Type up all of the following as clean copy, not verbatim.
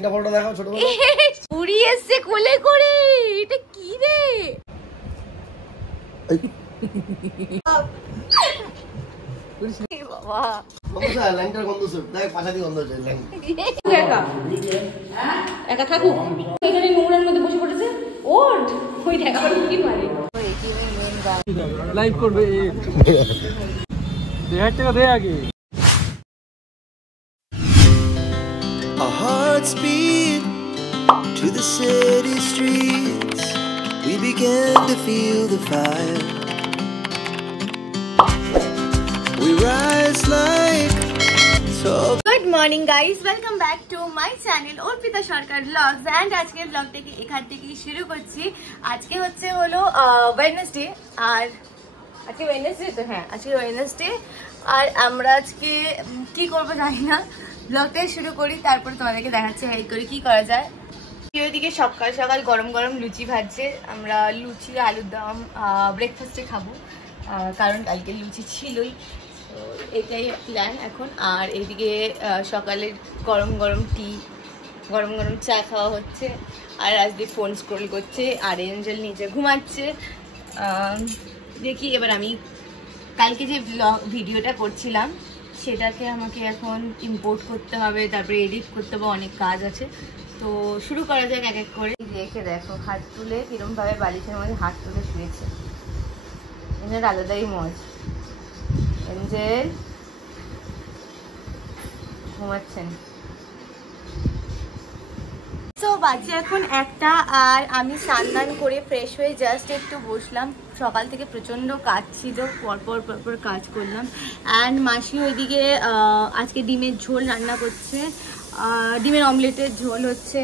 এটা ফটোটা দেখাও ছোট বড় পুরি এসে কোলে করে এটা কি রে বাবা বন্ধ লাইনটার গন্ধ শুন দেখ পাশাদি গন্ধ হচ্ছে লাইন একা একা থাকু এখানে নোংরার মধ্যে বসে পড়েছে ওঠ ওই টাকা কি মারে ওই টিমের মেন গান লাইভ করবে এই 2000 টাকা দে আগে Our hearts beat to the city streets. We began to feel the fire. We rise like tall. Good morning guys welcome back to my channel Arpita Sarkar vlogs and আজকের ব্লগটাকে এখান থেকেই শুরু করছি। আজকে হলো ওয়েডনেসডে আর আজকে ওয়েডনেসডে তো হ্যাঁ আজকে ওয়েডনেসডে আর আমরা আজকে কি করবো জানি না। ব্লগটা শুরু করি তারপরে তোমাদেরকে দেখাচ্ছি হাই করে কি করা যায়। ওইদিকে সকাল সকাল গরম গরম লুচি ভাজছে, আমরা লুচি আলুর দম ব্রেকফাস্টে খাবো কারণ কালকে লুচি ছিলই, তো এটাই প্ল্যান এখন। আর এইদিকে সকালে গরম গরম টি গরম গরম চা খাওয়া হচ্ছে আর রাজদীপ ফোন স্ক্রোল করছে আর এঞ্জেল নিচে ঘুমাচ্ছে। দেখি এবার আমি কালকে যে ভিডিওটা করছিলাম সেটাকে আমাকে এখন ইম্পোর্ট করতে হবে, তারপরে এডিট করতে হবে, অনেক কাজ আছে। তো শুরু করা যাক এক এক করে। দেখে দেখো হাত তুলে কিরমভাবে বালিশের মধ্যে হাত তুলে শুয়েছে, এদের আলাদাই মজ। এঞ্জেল ঘুমাচ্ছেন। তো বাজে এখন 1টা আর আমি স্নান করে ফ্রেশ হয়ে জাস্ট একটু বসলাম। সকাল থেকে প্রচণ্ড কাজ ছিল, পরপর কাজ করলাম। অ্যান্ড মাসি ওইদিকে আজকে ডিমের ঝোল রান্না করছে, ডিমের অমলেটের ঝোল হচ্ছে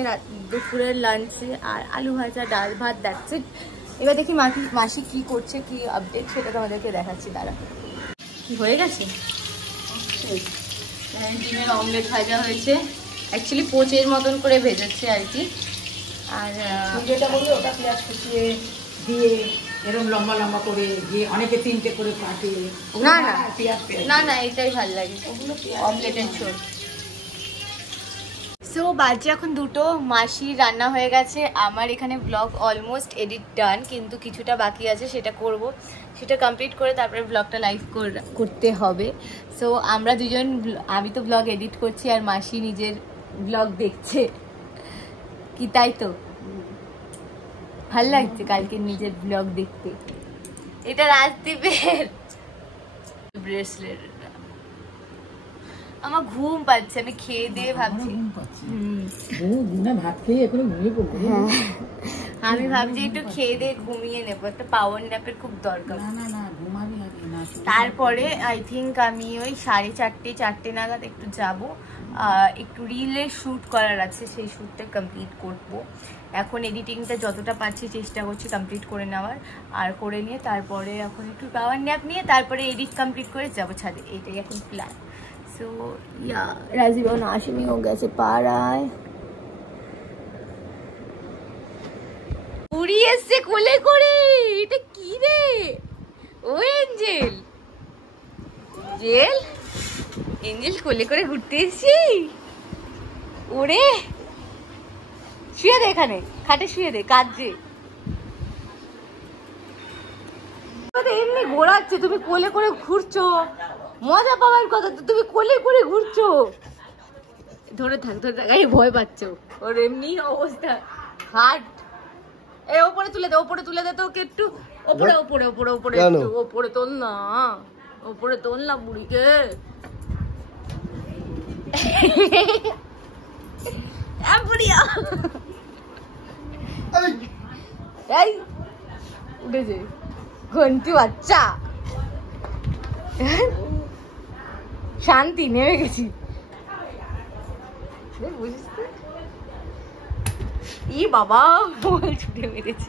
দুপুরের লাঞ্চে, আর আলু ভাজা ডাল ভাত দেখছে। এবার দেখি মাসি কি করছে, কি আপডেট সেটা তোমাদেরকে দেখাচ্ছি। দাঁড়া কি হয়ে গেছে, ডিমের অমলেট ভাজা হয়েছে, অ্যাকচুয়ালি পোচের মতন করে ভেজেছে আর কি। আর যেটা বললো ওটা পেঁয়াজ কুচিয়ে দিয়ে এরকম লম্বা লম্বা করে দিয়ে অনেকে 3টে করে কাটে। না না পেঁয়াজ না না এটাই ভালো লাগে অমলেটের ঝোল। সো বাজে এখন 2টো, মাসি রান্না হয়ে গেছে, আমার এখানে ব্লগ অলমোস্ট এডিট ডান, কিন্তু কিছুটা বাকি আছে, সেটা করব, সেটা কমপ্লিট করে তারপরে ব্লগটা লাইভ করতে হবে। সো আমরা দুজন, আমি তো ব্লগ এডিট করছি আর মাসি নিজের ব্লগ দেখছে কি, তাই তো ভাল লাগছে কালকে নিজের ব্লগ দেখতে। এটা রাজদীপের ব্রেসলেট, আমার ঘুম পাচ্ছে, আমি খেয়ে দিয়ে ভাবছি ভাত খেয়ে এখন ঘুমিয়ে পড়বো। আমি ভাবছি একটু খেয়ে দিয়ে ঘুমিয়ে নেবো, একটা পাওয়ার ন্যাপের খুব দরকার। না ঘুমাবি আগে না। তারপরে আই থিঙ্ক আমি ওই 4:30 নাগাদ একটু যাব, একটু রিলের শ্যুট করার আছে, সেই শ্যুটটা কমপ্লিট করব। এখন এডিটিংটা যতটা পারছি চেষ্টা করছি কমপ্লিট করে নেওয়ার, আর করে নিয়ে তারপরে এখন একটু পাওয়ার ন্যাপ নিয়ে তারপরে এডিট কমপ্লিট করে যাবো ছাদে, এটাই এখন প্ল্যান। সো ইয়া রাজীব এখন আসেনি, ও গেছে পাড়ায়। পুরি এসছে কোলে করে, এটা কি রে? ও এঞ্জেল, এঞ্জেল কোলে করে ঘুরতে এসছি। ওরে শুয়ে দে, এখানে খাটে শুয়ে দে, কাঁদছে। এমনি ঘোরাচ্ছে, তুমি কোলে করে ঘুরছো, মজা পাওয়ার কথা তো, তুমি কোলে করে ঘুরছো। ধরে থাক এই ভয় পাচ্ছ, ওর এমনি অবস্থা। হাট এই ওপরে তুলে দে তো, একটু ওপরে একটু ওপরে তোল না বুড়িকে। এই উঠেছে ঘন্টি বাচ্চা, শান্তি নেমে গেছি, বুঝিস তো? ই বাবা বল ছুটে মেরেছি,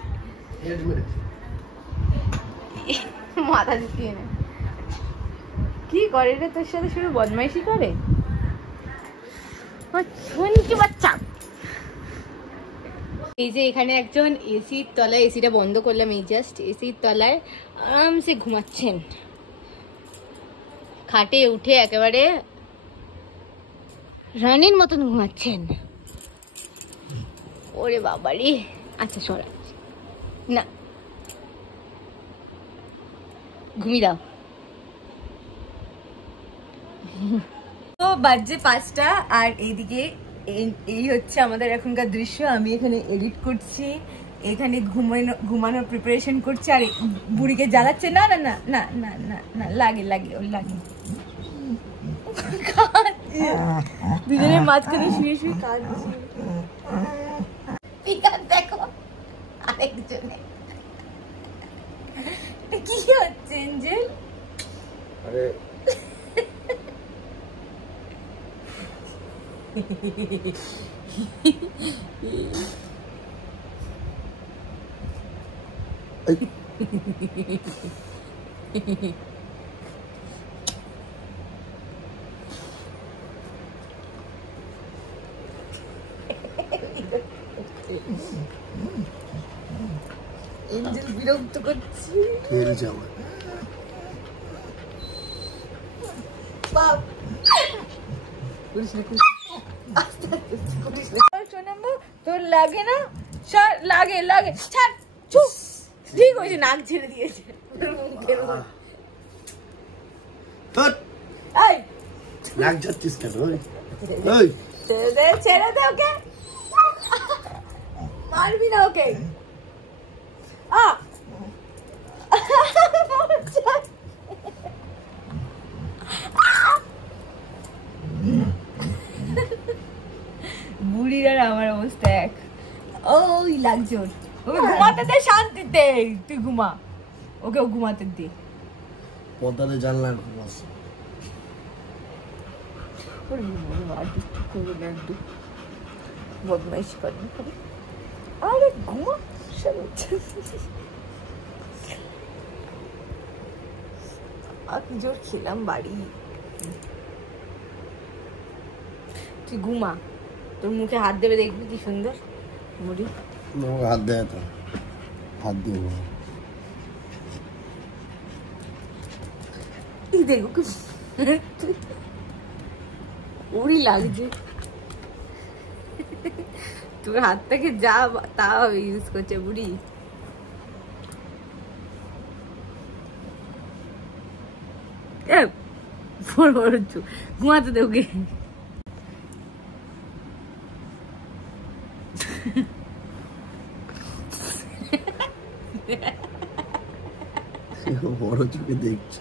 মাথা ঢুকিয়ে না। কি করে রে তোর সাথে, শুধু বদমাইশি করে বাচ্চা। এই যে এখানে একজন এসির তলায়, এসিটা বন্ধ করলাম, এই জাস্ট এসির তলায় আরামসে ঘুমাচ্ছেন, খাটে উঠে একেবারে রানীর মতন ঘুমাচ্ছেন। ওরে বাবারে, আচ্ছা সরা না, ঘুমিয়ে দাও। তো বাজে 5টা, আর এইদিকে এই হচ্ছে আমাদের এখনকার দৃশ্য। আমি এখানে এডিট করছি, এখানে ঘুমানোর প্রিপারেশন করছি, আর বুড়িকে জ্বালাচ্ছে। না না না না না না না, লাগে লাগে ওর লাগে, দুজনের মাঝখানে শুয়ে শুয়ে কাঁদছে। দেখো আরেকজনে কি হচ্ছে এঞ্জেল? আরে এঞ্জেল বিরক্ত করছে। খেলছে আমার বাপ তোর লাগে না? লাগে লাগে, ছাড়, চুপ। ঠিক হয়েছে, নাক ছেড়ে দিয়েছে। নাক যাচ্ছিস কেন? ছেড়ে দে, ছেড়ে দে ওকে, মারবি না ওকে। বুড়ির আর আমার অবস্থা এক। ওই লাগছে ওর, ওকে ঘুমাতে দে শান্তিতে, তুই ঘুমা, ওকেও ঘুমাতে দে। পদ্মাতে জানলা বদমাইশি করে, আরে ঘুমা। কি জোর খেলাম বাড়ি। তুই ঘুমা, তোর মুখে হাত দেবে, দেখবি কি সুন্দর মুড়ি। হাত দেয় তো, হাত দিয়ে দেখো উড়ি লাগছে, তোর হাতটাকে যা তা ইউজ করছে বুড়ি। ঘুমাতে দে ওকে। বড় চোখে দেখছে।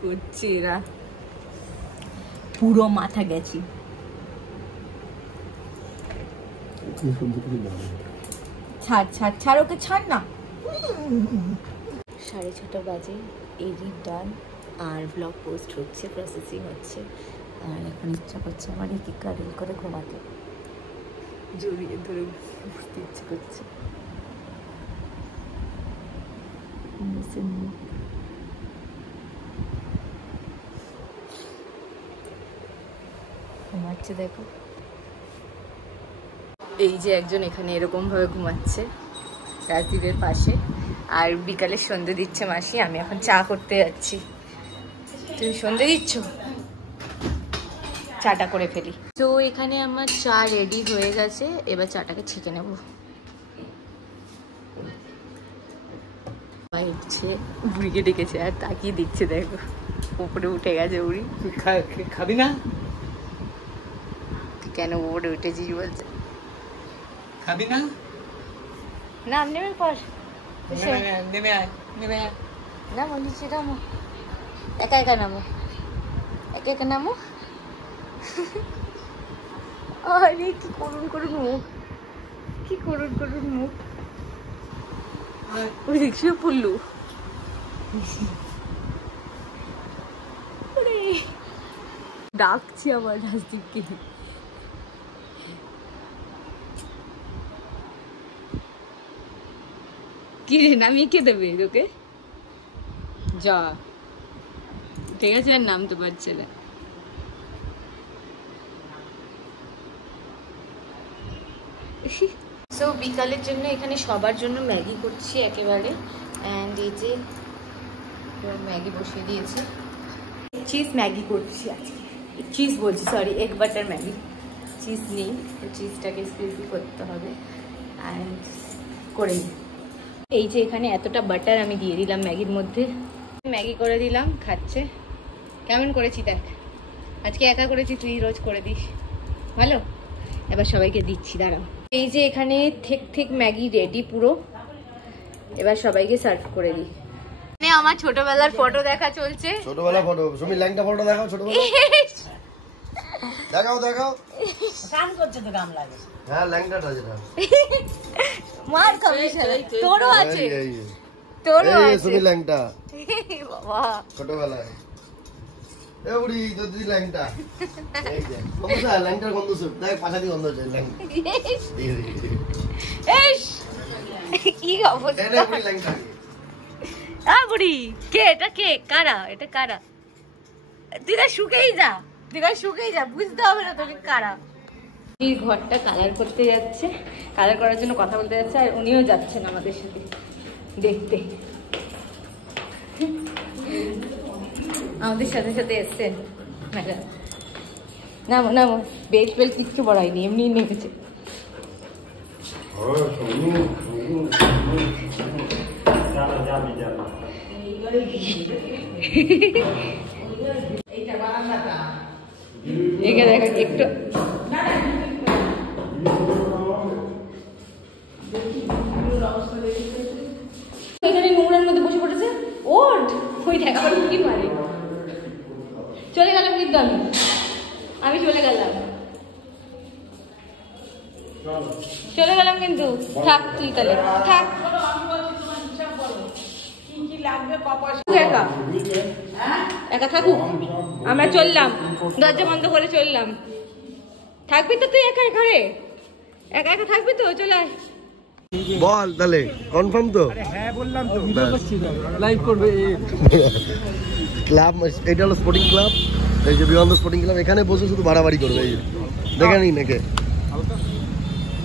করছে এরা, পুরো মাথা গেছি। ছাড় ছাড় ছাড় ওকে, ছাড় না। 6:30 বাজে, এডিট ডান, আর ব্লগ পোস্ট হচ্ছে, প্রসেসিং হচ্ছে, আর এখন ইচ্ছা করছে আমার এক গাড়ি করে ঘুমাতে, জড়িয়ে ধরে বসতে ইচ্ছে করছে। ঘুমাচ্ছে দেখো, এই যে একজন এখানে এরকম ভাবে ঘুমাচ্ছে রাজদীপের পাশে, আর বিকালে সন্ধ্যে দিচ্ছে মাসি। আমি এখন চা করতে যাচ্ছি। তুমি সন্ধ্যে দিচ্ছ? চাটা করে ফেলি। তো এখানে আমার চা রেডি হয়ে গেছে, এবার চাটাকে ছেঁকে নেব। বুড়িকে ডেকেছে আর তাকিয়ে দিচ্ছে, দেখো উপরে উঠে গেছে বুড়ি। খাবি না? কেন উপরে উঠেছিস বলছে? খাবি না? নাম নেমে পর, নেমে আয়, নেমে আয়। নামো নিচে, নামো, একা একা নামো, একা একা নামো। আরে কি করুন করুন মুখ, কি করুন করুন মুখ। ওই রিক্সা পড়লো। ডাকছি আমার রাজদীপকে। কি রে, নামিয়ে কে দেবে তোকে? যা, ঠিক আছে, আর নামতে পারছে না। সো বিকালের জন্য এখানে সবার জন্য ম্যাগি করছি একেবারে। অ্যান্ড এই যে ম্যাগি বসিয়ে দিয়েছি, চিজ ম্যাগি করছি আজকে। চিজ বলছি, sorry, egg butter Maggi. Cheese নেই, তো চিজটাকে স্ক্রিপি করতে হবে অ্যান্ড করে নিই। এই যে এখানে এতটা বাটার আমি দিয়ে দিলাম ম্যাগির মধ্যে, ম্যাগি করে দিলাম, খাচ্ছে। কেমন করেছি দেখ, আজকে একা করেছি, তুই রোজ করে দিস, ভালো। এবার সবাইকে দিচ্ছি, দাঁড়াও। এই যে এখানে ঠিক ম্যাগি রেডি পুরো, এবার সবাইকে সার্ভ করে দিই। আমার ছোটবেলার ফটো দেখা চলছে, ছোটবেলা ফটো। তুমি ল্যাংটা ফটো দেখাও, ছোটবেলা দেখাও দেখাও। গান করছে তো গান লাগে। হ্যাঁ ল্যাংটাটা যেটা মার খাবি শালা, তোরও আছে, তোরও এই আছে। তুমি ল্যাংটা বাবা ছোটবেলায়। এ বুড়ি যদি ল্যাংটা, এই যে সমস্যা, ল্যাংটার গন্ধ শুক দেখ, পাশাদি গন্ধ হচ্ছে ল্যাংটা। এস কি অবস্থা, এটা বুড়ি ল্যাংটা। বুড়ি কে এটা, কে কারা, এটা কারা? তুই না শুকেই যা, তুই না শুকেই যা, বুঝতে হবে না তোকে কারা। এই ঘরটা কালার করতে যাচ্ছে, কালার করার জন্য কথা বলতে যাচ্ছে, আর উনিও যাচ্ছেন আমাদের সাথে দেখতে, আমাদের সাথে সাথে এসছেন ম্যাডাম। নামো নামো, বেল্ট বেল্ট কিচ্ছু পড়ায়নি, এমনি নেমেছে। একে দেখ একটু, এখানে নোংরার মধ্যে বসে পড়েছে। ওঠ, ওই দেখ আবার কি মারে। চলে গেলাম কিন্তু আমি চলে গেলাম, চলে গেলাম কিন্তু। থাক তুই তাহলে, থাক। একা একা থাকুক, আমরা চললাম, দরজা বন্ধ করে চললাম। থাকবি তো তুই একা ঘরে, একা একা থাকবি তো? চলে আয়। বল তাহলে, কনফার্ম তো? হ্যাঁ বললাম তো, ভিডিও করছি তো, লাইভ করবে। ক্লাব, এটা হলো স্পোর্টিং ক্লাব, এই যে বিয়ন্ড স্পোর্টিং ক্লাব। এখানে বসে শুধু বাড়াবাড়ি করবে, এই দেখে নিন নাকি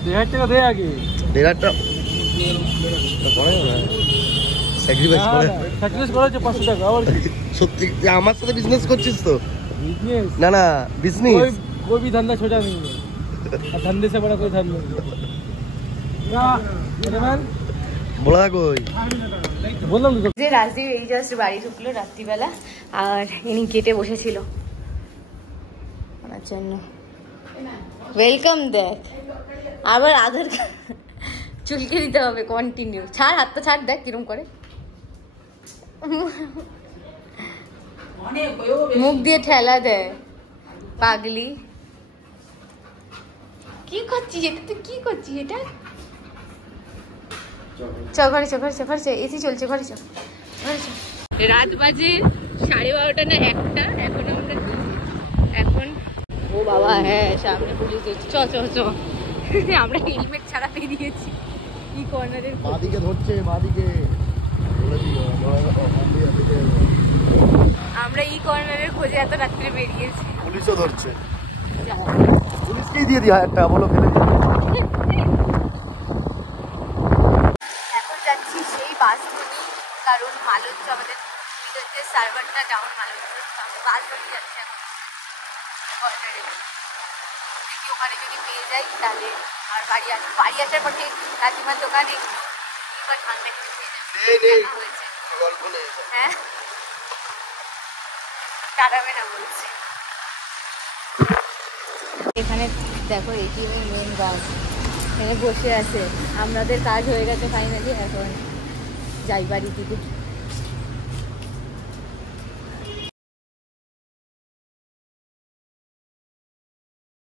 1000 টাকা দেয় আগে, 1500 টাকা স্যাক্রিফাইস করে, স্যাক্রিফাইস করেছে 500 টাকা। আবার সত্যি আমার সাথে বিজনেস করছিস তো? बिजनेस না না বিজনেস, कोई भी धंधा छोटा नहीं है, और धंधे से बड़ा कोई धंधा नहीं है। বলা কই বললাম তো যে রাজদীপ এই জাস্ট বাড়ি ঢুকলো রাত্রিবেলা, আর ইনি গেটে বসেছিল আমার জন্য। ওয়েলকাম দেখ, আবার আধার চুলকে দিতে হবে কন্টিনিউ। ছাড় হাতটা, ছাড়, দেখ কিরম করে, মুখ দিয়ে ঠেলা দেয় পাগলি। কি করছিস এটা, তুই কি করছিস এটা? চ ঘরে, চ ঘরে, চ ঘরে, এসি চলছে, ঘরে চ, ঘরে চ। রাত বাজে 12:30 না 1টা, এখন আমরা এখন, ও বাবা হ্যাঁ সামনে পুলিশ হচ্ছে, চ চ চ। আমরা হেলমেট ছাড়া বেরিয়েছি ই কর্নারের, বাদিকে ধরছে, বাদিকে আমরা ই কর্নারের খোঁজে এত রাত্রে বেরিয়েছি। পুলিশও ধরছে, পুলিশকেই দিয়ে দিই 1000 টাকা, বলো ফেলে দিই। এখন যাচ্ছি সেই বাস ধরি, কারণ মালঞ্চ আমাদের সার্ভারটা ডাউন, মালঞ্চ বাস ধরে যাচ্ছে এখন কর্নারে। দেখি ওখানে যদি পেয়ে যাই তাহলে আর বাড়ি আসবো। বাড়ি আসার পর ঠিক কাকিমার দোকানে একটু এবার ঠান্ডা একটু খেয়ে যাবো, হয়েছে গল্প নেই, হ্যাঁ, টাড়াবে না বলছি। এখানে দেখো এটিএমের মেন গাছ, এখানে বসে আছে। আমাদের কাজ হয়ে গেছে ফাইনালি, এখন যাই বাড়ি দিকে।